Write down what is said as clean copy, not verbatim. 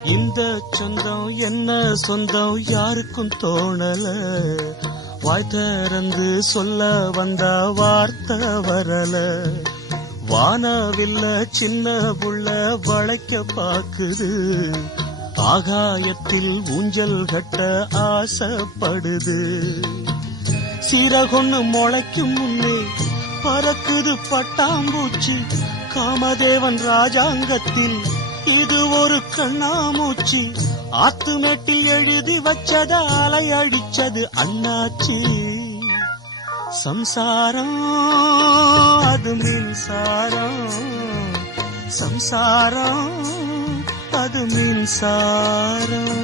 இந்த சொந்தம் என்ன சொந்தம் யாருக்கும் தோணல, வாய் திறந்து சொல்ல வந்த வார்த்தை வரல. வானவில்ல சின்ன புள்ள வளைக்க பாக்குது, ஆகாயத்தில் ஊஞ்சல் கட்ட ஆசைப்படுது. சீரகொன்னு முளைக்கும் முன்னே பறக்குது பட்டாம்பூச்சி, காமதேவன் ராஜாங்கத்தில் இது ஒரு கண்ணாமூச்சி. ஆத்துமேட்டில் எழுதி வச்சத அலை அடிச்சது அண்ணாச்சி. சம்சாரம் அது மின்சாரம், சம்சாரம் அது மின்சாரம்.